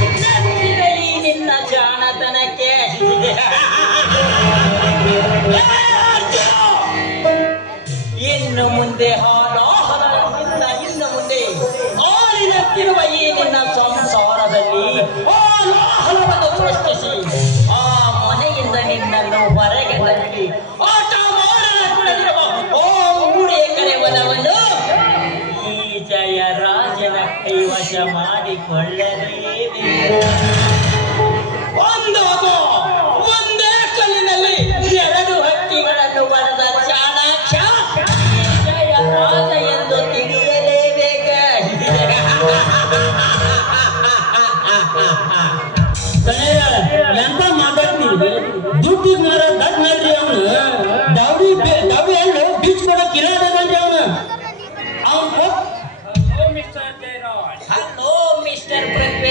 ನೆಚ್ಚಿರಲಿ ನಿನ್ನ ಜಾಣತನಕ್ಕೆ. ಇನ್ನು ಮುಂದೆ ಇನ್ನು ಮುಂದೆ ಆಳಿನತ್ತಿರುವ ಈ ನಿನ್ನ ಸಂಸಾರದಲ್ಲಿ ಆಲಾಹಲವನ್ನು ಸೃಷ್ಟಿಸಿ ಆ ಮನೆಯಿಂದ ನಿನ್ನನ್ನು ಹೊರಗೆ ತಳ್ಳಿ ಆಟ ಮಾಡಲು ಕುಳಿತಿರುವ ಆ 3 ಎಕರೆ ಹೊಲವನ್ನು ಈ ಜಯರಾಜನ ಕೈವಶ ಮಾಡಿಕೊಳ್ಳಲೇಬೇಕು. ಒಂದೇ ಕಲ್ಲಿನಲ್ಲಿ 2 ಹಕ್ಕಿಗಳನ್ನು ಬರೆದ ಚಾಣಕ್ಯ ಜಯರಾಜ ಎಂದು ತಿಳಿಯಲೇಬೇಕ. ಎಂತ ಮಾತಾಡ್ತೀವಿ? ದುಡ್ಡು